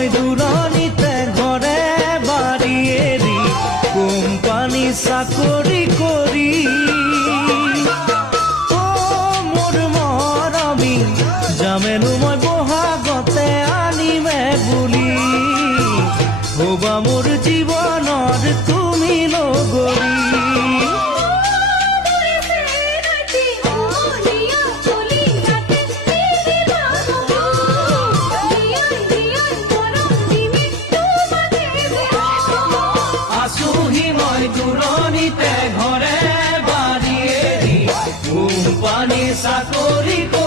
মই দূৰণিতে ঘৰে বাৰী এৰি কোম্পানী চাকৰি কৰি মোৰ মৰমী যামেনো মই বহাগতে আনিমে বুলি হবা মোৰ জীৱনৰ তুমি লগৰী দূৰণিতে ঘৰে বাৰী এৰি কোম্পানী চাকৰি